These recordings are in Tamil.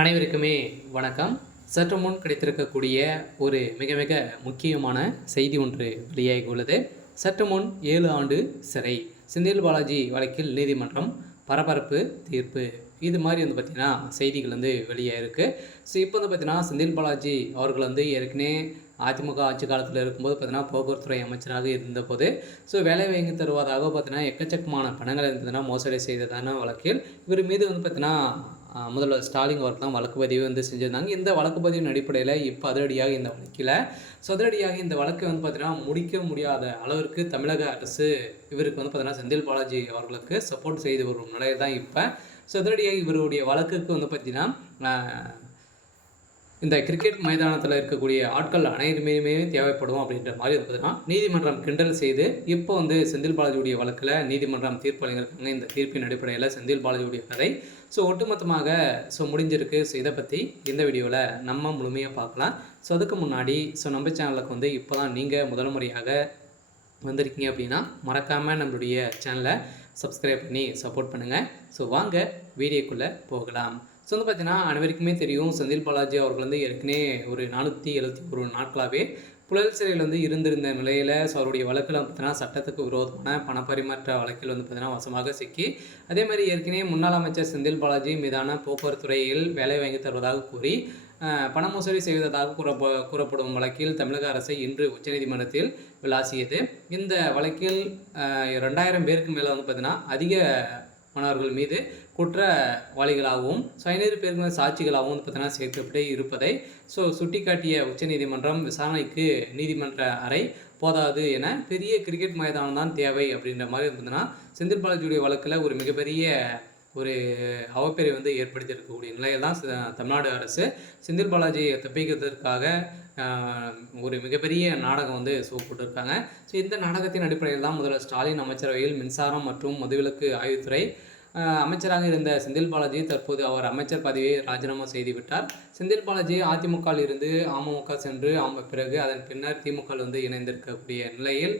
அனைவருக்குமே வணக்கம். சற்று முன் கிடைத்திருக்கக்கூடிய ஒரு மிக மிக முக்கியமான செய்தி ஒன்று வெளியாகி உள்ளது. சற்று முன் 7 ஆண்டு சிறை, செந்தில் பாலாஜி வழக்கில் நீதிமன்றம் பரபரப்பு தீர்ப்பு. இது மாதிரி பார்த்தீங்கன்னா செய்திகள் வெளியாயிருக்கு. ஸோ இப்போ பார்த்தீங்கன்னா செந்தில் பாலாஜி அவர்கள் ஏற்கனவே அதிமுக ஆட்சி காலத்தில் இருக்கும்போது பார்த்தீங்கன்னா போக்குவரத்துறை அமைச்சராக இருந்தபோது வேலை வாங்கி தருவதாக பார்த்தீங்கன்னா எக்கச்சக்கமான பணங்களை மோசடி செய்ததான வழக்கில் இவர் மீது பார்த்தீங்கன்னா முதல்வர் ஸ்டாலின் அவர்கள் தான் வழக்கு பதிவு செஞ்சுருந்தாங்க. இந்த வழக்கு பதிவின் அடிப்படையில் இப்போ அதிரடியாக இந்த வழக்கில் அதிரடியாக இந்த வழக்கை பார்த்தீங்கன்னா முடிக்க முடியாத அளவிற்கு தமிழக அரசு இவருக்கு பார்த்தீங்கன்னா செந்தில் பாலாஜி அவர்களுக்கு சப்போர்ட் செய்து வரும் நிலையில் தான் இப்போ அதிரடியாக இவருடைய வழக்குக்கு பார்த்தீங்கன்னா இந்த கிரிக்கெட் மைதானத்தில் இருக்கக்கூடிய ஆட்கள் அனைவருமே தேவைப்படும் அப்படின்ற மாதிரி பார்த்தீங்கன்னா நீதிமன்றம் கிண்டல் செய்து இப்போ செந்தில் பாலாஜியுடைய வழக்கில் நீதிமன்றம் தீர்ப்பு வழங்கியிருக்காங்க. இந்த தீர்ப்பின் அடிப்படையில் செந்தில் பாலாஜியுடைய கதை ஒட்டுமொத்தமாக முடிஞ்சிருக்கு. இதை பற்றி இந்த வீடியோவில் நம்ம முழுமையாக பார்க்கலாம். அதுக்கு முன்னாடி நம்ம சேனலுக்கு இப்போ தான் நீங்கள் முதல் முறையாக வந்திருக்கீங்க அப்படின்னா மறக்காமல் நம்மளுடைய சேனலை சப்ஸ்கிரைப் பண்ணி சப்போர்ட் பண்ணுங்கள். வாங்க வீடியோக்குள்ளே போகலாம். பார்த்தீங்கன்னா அனைவருக்குமே தெரியும், செந்தில் பாலாஜி அவர்கள் ஏற்கனவே ஒரு 471 நாட்களாகவே புழல் சிறையில் இருந்திருந்த நிலையில் அவருடைய வழக்கில் பார்த்தீங்கன்னா சட்டத்துக்கு விரோதமான பணப்பரிமாற்ற வழக்கில் பார்த்தீங்கன்னா வசமாக சிக்கி, அதே மாதிரி ஏற்கனவே முன்னாள் அமைச்சர் செந்தில் பாலாஜி மீதான போக்குவரத்து துறையில் வேலை வாங்கி தருவதாக கூறி பண மோசடி செய்வதாக கூறப்படும் வழக்கில் தமிழக அரசை இன்று உச்சநீதிமன்றத்தில் விளாசியது. இந்த வழக்கில் 2000 பேருக்கு மேலே பார்த்தீங்கன்னா அதிக மாணவர்கள் மீது குற்றவாளிகளாகவும் 500 பேருக்கு சாட்சிகளாகவும் பார்த்தீங்கன்னா சேர்க்கப்பட்டு இருப்பதை சுட்டிக்காட்டிய உச்சநீதிமன்றம் விசாரணைக்கு நீதிமன்ற அறை போதாது என பெரிய கிரிக்கெட் மைதானம் தான் தேவை அப்படின்ற மாதிரி இருந்ததுன்னா செந்தில் பாலாஜியுடைய வழக்கில் ஒரு மிகப்பெரிய ஒரு அவப்பெறை ஏற்படுத்தி இருக்கக்கூடிய நிலையில் தான் தமிழ்நாடு அரசு செந்தில் பாலாஜியை தப்பிக்கிறதுக்காக ஒரு மிகப்பெரிய நாடகம் போட்டிருக்காங்க. இந்த நாடகத்தின் அடிப்படையில் தான் முதல்வர் ஸ்டாலின் அமைச்சரவையில் மின்சாரம் மற்றும் மதுவிலக்கு ஆய்வுத்துறை அமைச்சராக இருந்த செந்தில் பாலாஜி தற்போது அவர் அமைச்சர் பதவியை ராஜினாமா செய்துவிட்டார். செந்தில் பாலாஜி அதிமுகவில் இருந்து அமமுக சென்று பிறகு அதன் பின்னர் திமுக இணைந்திருக்கக்கூடிய நிலையில்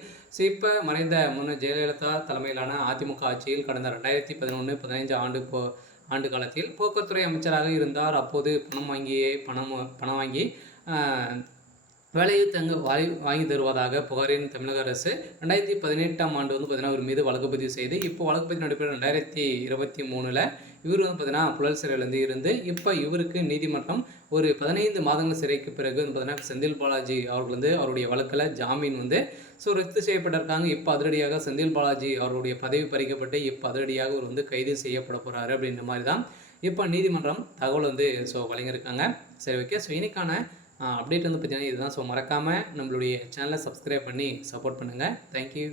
இப்போ மறைந்த முன்னர் ஜெயலலிதா தலைமையிலான அதிமுக ஆட்சியில் கடந்த 2011-15 ஆண்டு காலத்தில் போக்குவரத்துறை அமைச்சராக இருந்தார். அப்போது பணம் வாங்கி வேலையை வாங்கி தருவதாக புகாரின் தமிழக அரசு 2018ஆம் ஆண்டு பார்த்தீங்கன்னா ஒரு மீது வழக்கு பதிவு செய்து இப்போ வழக்கு பதிவு அடிப்படையில் 2023 இவர் பார்த்தீங்கன்னா புழல் சிறையில் இருந்து இப்போ இவருக்கு நீதிமன்றம் ஒரு 15 மாதங்கள் சிறைக்கு பிறகு பார்த்தீங்கன்னா செந்தில் பாலாஜி அவர்கள் அவருடைய வழக்கில் ஜாமீன் ரத்து செய்யப்பட்டிருக்காங்க. இப்போ அதிரடியாக செந்தில் பாலாஜி அவருடைய பதவி பறிக்கப்பட்டு இப்போ அதிரடியாக அவர் கைது செய்யப்பட போகிறாரு அப்படின்ற மாதிரி தான் இப்போ நீதிமன்றம் தகவல் வழங்கியிருக்காங்க. சரி, ஓகே. இன்னைக்கான அப்டேட் பார்த்தீங்கன்னா இதுதான். மறக்காமல் நம்மளுடைய சேனலை சப்ஸ்கிரைப் பண்ணி சப்போர்ட் பண்ணுங்கள். தேங்க்யூ.